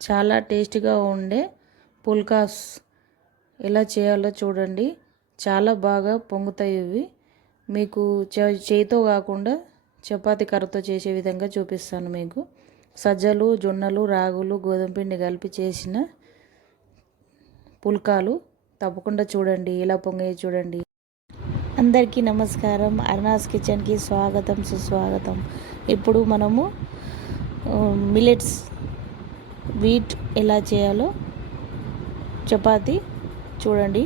చాలా టేస్టీగా ఉండే పుల్కాస్ ఎలా చేయాలో చూడండి. చాలా బాగా పొంగుతాయి ఇవి. మీకు చేయితో కాకుండా చపాతీ కర్రతో చేసే విధంగా చూపిస్తాను మీకు. సజ్జలు, జొన్నలు, రాగులు, గోధుమ పిండి కలిపి చేసిన పుల్కాలు తప్పకుండా చూడండి. ఎలా పొంగాయి చూడండి. అందరికీ నమస్కారం. అరుణాస్ కిచెన్కి స్వాగతం, సుస్వాగతం. ఇప్పుడు మనము మిల్లెట్స్ వీట్ ఎలా చేయాలో చపాతీ చూడండి.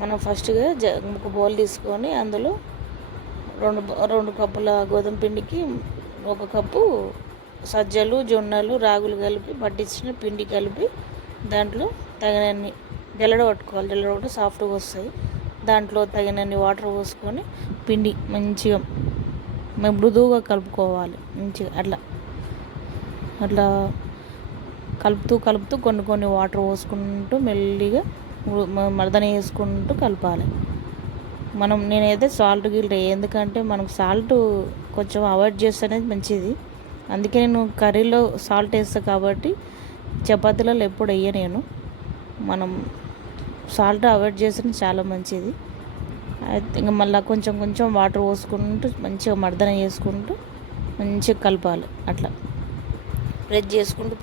మనం ఫస్ట్గా ఒక బౌల్ తీసుకొని అందులో రెండు కప్పుల గోధుమ పిండికి 1 కప్పు సజ్జలు, జొన్నలు, రాగులు కలిపి పట్టించిన పిండి కలిపి దాంట్లో తగినన్ని జల్లెడ కొట్టి సాఫ్ట్గా వస్తాయి. దాంట్లో తగినన్ని వాటర్ పోసుకొని పిండి మంచిగా మృదువుగా కలుపుకోవాలి. మంచిగా అట్లా కలుపుతూ కొన్ని వాటర్ పోసుకుంటూ మెల్లిగా మర్దన వేసుకుంటూ కలపాలి. నేనైతే సాల్ట్ ఎందుకంటే మనకు సాల్ట్ కొంచెం అవాయిడ్ చేస్తేనే మంచిది. అందుకే నేను కర్రీలో సాల్ట్ వేస్తాను కాబట్టి చపాతీలలో ఎప్పుడు నేను మనం సాల్ట్ అవాయిడ్ చేస్తే చాలా మంచిది. ఇంకా మళ్ళీ కొంచెం వాటర్ పోసుకుంటూ మంచిగా మర్దన చేసుకుంటూ మంచిగా కలపాలి. అట్లా ప్రెస్ చేసుకుంటూ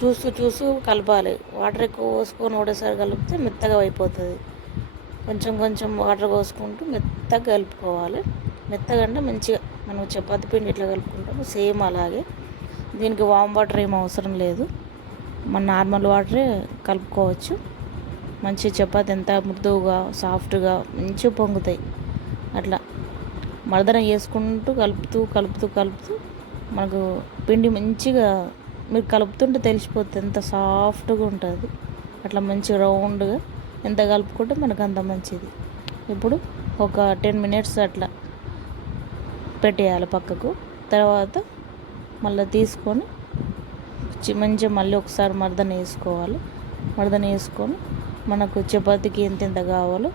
చూస్తూ కలపాలి. వాటర్ ఎక్కువ పోసుకొని ఒకటేసారి కలిపితే మెత్తగా అయిపోతుంది. కొంచెం వాటర్ పోసుకుంటూ మెత్తగా కలుపుకోవాలి. మెత్తగా అంటే మంచిగా మనం చపాతీ పిండి ఎట్లా కలుపుకుంటామో సేమ్ అలాగే. దీనికి వామ్ వాటర్ ఏం అవసరం లేదు. మన నార్మల్ వాటరే కలుపుకోవచ్చు. మంచి చపాతీ ఎంత మృదువుగా సాఫ్ట్గా మంచిగా పొంగుతాయి. అట్లా మర్దన చేసుకుంటూ కలుపుతూ మనకు పిండి మంచిగా మీరు కలుపుతుంటే తెలిసిపోతుంది ఎంత సాఫ్ట్గా ఉంటుంది. అట్లా మంచిగా రౌండ్గా ఎంత కలుపుకుంటే మనకు అంత మంచిది. ఇప్పుడు ఒక 10 మినిట్స్ అట్లా పెట్టేయాలి పక్కకు. తర్వాత మళ్ళీ తీసుకొని మంచిగా మళ్ళీ ఒకసారి మర్దన వేసుకొని మనకు చపాతీకి ఎంత కావాలో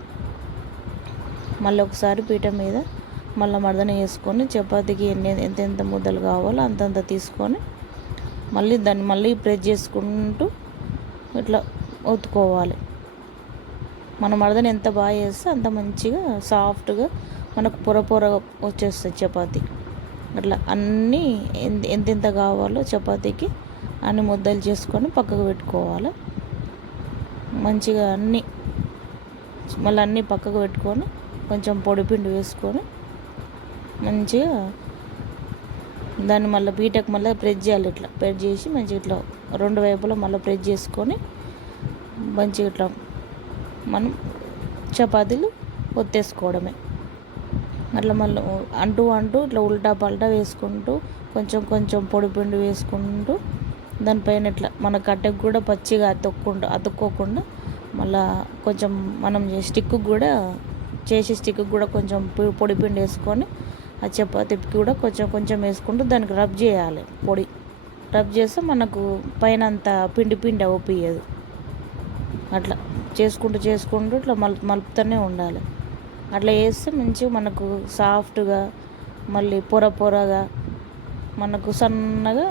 మళ్ళీ ఒకసారి పీట మీద మళ్ళీ మర్దన వేసుకొని చపాతీకి ఎంత ముద్దలు కావాలో అంతంత తీసుకొని దాన్ని ప్రెస్ చేసుకుంటూ ఇట్లా ఒత్తుకోవాలి. మన మర్దన ఎంత బాగా చేస్తే అంత మంచిగా సాఫ్ట్గా మనకు పొరగా వచ్చేస్తుంది చపాతీ. అట్లా అన్నీ ఎంత కావాలో చపాతీకి అన్ని ముద్దలు చేసుకొని పక్కకు పెట్టుకోవాలి. మంచిగా అన్నీ పక్కకు పెట్టుకొని కొంచెం పొడిపిండి వేసుకొని మంచిగా దాన్ని మళ్ళీ పీటకు ప్రెస్ చేయాలి. ఇట్లా ప్రెస్ చేసి మంచిగా ఇట్లా 2 వైపులా మళ్ళీ ప్రెస్ చేసుకొని మంచిగా ఇట్లా మనం చపాతీలు ఒత్తేసుకోవడమే. అట్లా మళ్ళీ అంటూ ఇట్లా ఉల్టా పల్టా వేసుకుంటూ కొంచెం పొడిపిండి వేసుకుంటూ దానిపైన ఇట్లా మన కట్టెకు కూడా పచ్చిగా అతుక్కోకుండా మళ్ళీ కొంచెం మనం స్టిక్కు కూడా కొంచెం పొడిపిండి వేసుకొని ఆ చపాతీకి కూడా కొంచెం వేసుకుంటూ దానికి రబ్ చేయాలి. రబ్ చేస్తే మనకు పైన అంత పిండి అవుపియదు. అట్లా చేసుకుంటూ ఇట్లా మలుపుతూనే ఉండాలి. అట్లా వేస్తే మంచిగా మనకు సాఫ్ట్గా మళ్ళీ పొరగా మనకు సన్నగా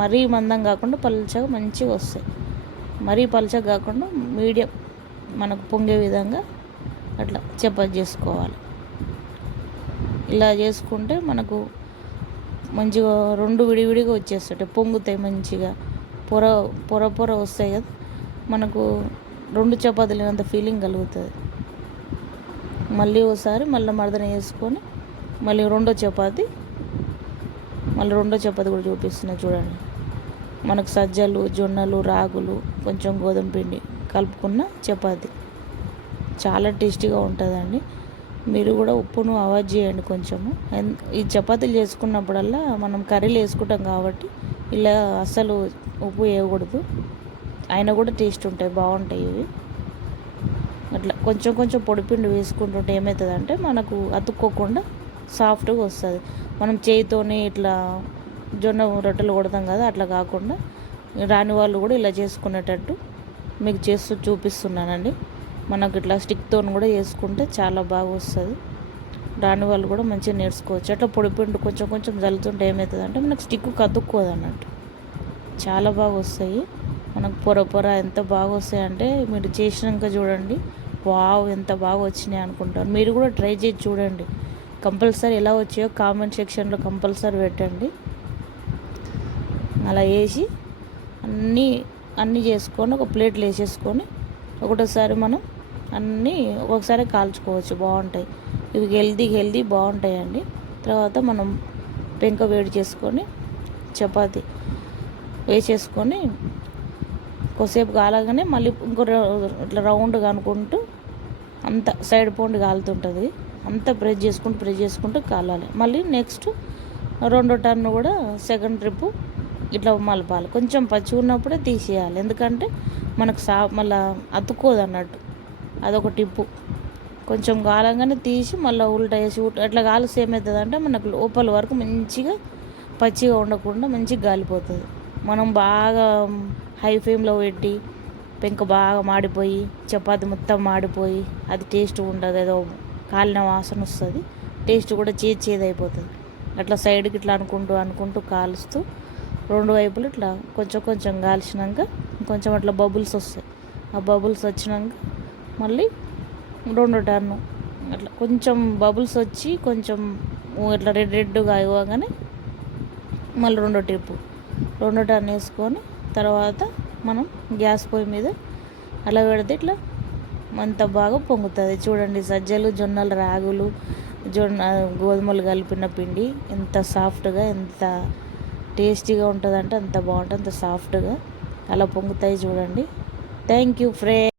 మరీ మందం కాకుండా పల్చగా మంచిగా వస్తాయి. మరీ పల్చగా కాకుండా మీడియం మనకు పొంగే విధంగా అట్లా చపాతీ చేసుకోవాలి. ఇలా చేసుకుంటే మనకు మంచిగా 2 విడివిడిగా వచ్చేస్తాయి, పొంగుతాయి. మంచిగా పొర వస్తాయి కదా, మనకు 2 చపాతీలు అంత ఫీలింగ్ కలుగుతుంది. మళ్ళీ ఒకసారి మర్దన వేసుకొని మళ్ళీ రెండో చపాతీ కూడా చూపిస్తున్నా చూడండి. మనకు సజ్జలు, జొన్నలు, రాగులు, కొంచెం గోధుమ పిండి కలుపుకున్న చపాతీ చాలా టేస్టీగా ఉంటుందండి. మీరు కూడా ఉప్పును అవాయిడ్ చేయండి కొంచెము. ఈ చపాతీలు చేసుకున్నప్పుడల్లా మనం కర్రీలు వేసుకుంటాం కాబట్టి ఇలా అస్సలు ఉప్పు వేయకూడదు. అయినా కూడా టేస్ట్ ఉంటాయి, బాగుంటాయి ఇవి. అట్లా కొంచెం పొడిపిండి వేసుకుంటుంటే ఏమవుతుందంటే మనకు అతుక్కోకుండా సాఫ్ట్గా వస్తుంది. మనం చేయితోని ఇట్లా జొన్న రొట్టెలు కొడతాం కదా, అట్లా కాకుండా రాని వాళ్ళు కూడా ఇలా చేసుకునేటట్టు మీకు చేస్తూ చూపిస్తున్నానండి. మనకు ఇట్లా స్టిక్తో కూడా చేసుకుంటే చాలా బాగా వస్తుంది. రాని వాళ్ళు కూడా మంచిగా నేర్చుకోవచ్చు. అట్లా పొడిపిండి కొంచెం చల్లుతుంటే ఏమవుతుందంటే మనకు స్టిక్ కతుక్కోదు అన్నట్టు. చాలా బాగా వస్తాయి. మనకు పొర పొర ఎంత బాగా వస్తాయంటే మీరు చేసినాక చూడండి, వావ్ ఎంత బాగా వచ్చినాయి అనుకుంటారు. మీరు కూడా ట్రై చేసి చూడండి. కంపల్సరీ ఎలా వచ్చాయో కామెంట్ సెక్షన్లో కంపల్సరీ పెట్టండి. అలా వేసి అన్నీ అన్నీ చేసుకొని ఒక ప్లేట్లో వేసేసుకొని ఒకటోసారి మనం అన్నీ ఒక్కొక్కసారి కాల్చుకోవచ్చు, బాగుంటాయి. ఇవి హెల్దీ బాగుంటాయండి. తర్వాత మనం పెంక వేడి చేసుకొని చపాతి వేసేసుకొని కొద్దిసేపు కాలగానే మళ్ళీ ఇట్లా రౌండ్గా అనుకుంటూ అంత సైడ్ పౌండ్ కాలుతుంటుంది. అంతా ప్రెస్ చేసుకుంటూ కాలాలి. మళ్ళీ నెక్స్ట్ రెండో టర్న్ కూడా సెకండ్ ట్రిప్ ఇట్లా మలపాలి. కొంచెం పచ్చి ఉన్నప్పుడే తీసేయాలి, ఎందుకంటే మనకు మళ్ళీ అతుక్కోదు అన్నట్టు. అదొక టిప్పు. కొంచెం కాలంగానే తీసి మళ్ళీ ఉల్టా వేసి అట్లా కాలుస్తే ఏమవుతుందంటే మనకు లోపల వరకు మంచిగా పచ్చిగా ఉండకుండా మంచిగా గాలిపోతుంది. మనం బాగా హై ఫ్లేమ్లో పెట్టి పెంక బాగా మాడిపోయి చపాతి మొత్తం మాడిపోయి అది టేస్ట్ ఉండదు, ఏదో కాలిన వాసన వస్తుంది. టేస్ట్ కూడా చేదైపోతుంది. అట్లా సైడ్కి ఇట్లా అనుకుంటూ కాలుస్తూ రెండు వైపులు ఇట్లా కొంచెం కాల్చినాక కొంచెం అట్లా బబుల్స్ వస్తాయి. ఆ బబుల్స్ వచ్చినాక మళ్ళీ రెండో టర్ను అట్లా కొంచెం బబుల్స్ వచ్చి కొంచెం ఇట్లా రెడ్గా ఇవ్వగానే మళ్ళీ రెండో టర్న్ వేసుకొని తర్వాత మనం గ్యాస్ పొయ్యి మీద అలా పెడితే ఇట్లా అంత బాగా పొంగుతుంది. చూడండి, సజ్జలు, జొన్నలు, రాగులు, గోధుమలు కలిపిన పిండి ఎంత సాఫ్ట్గా ఎంత టేస్టీగా ఉంటుందంటే అంత బాగుంటుంది, అంత సాఫ్ట్గా అలా పొంగుతాయి. చూడండి. Thank you friends.